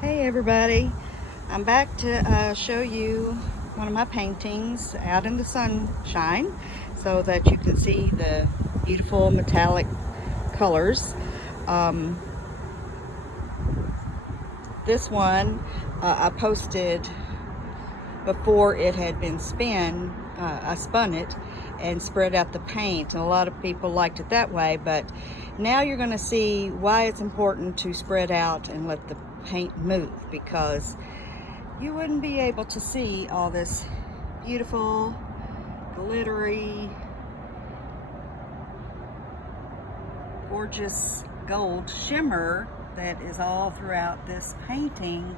Hey everybody, I'm back to show you one of my paintings out in the sunshine so that you can see the beautiful metallic colors. This one I posted before it had been spun. I spun it and spread out the paint, and a lot of people liked it that way, but now you're going to see why it's important to spread out and let the paint move, because you wouldn't be able to see all this beautiful glittery gorgeous gold shimmer that is all throughout this painting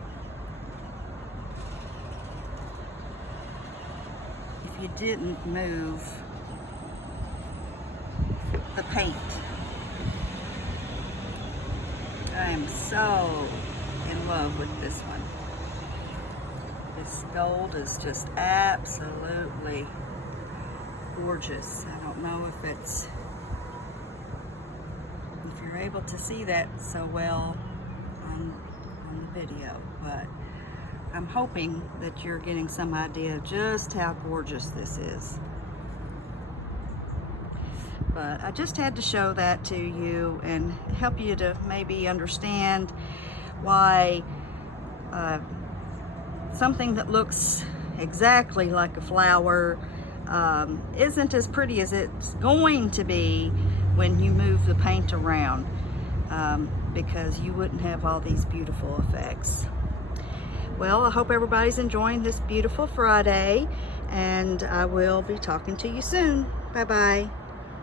if you didn't move the paint. I am so in love with this one. This gold is just absolutely gorgeous. I don't know if you're able to see that so well on the video, but I'm hoping that you're getting some idea of just how gorgeous this is. But I just had to show that to you and help you to maybe understand why something that looks exactly like a flower isn't as pretty as it's going to be when you move the paint around, because you wouldn't have all these beautiful effects. Well, I hope everybody's enjoying this beautiful Friday, and I will be talking to you soon. Bye-bye.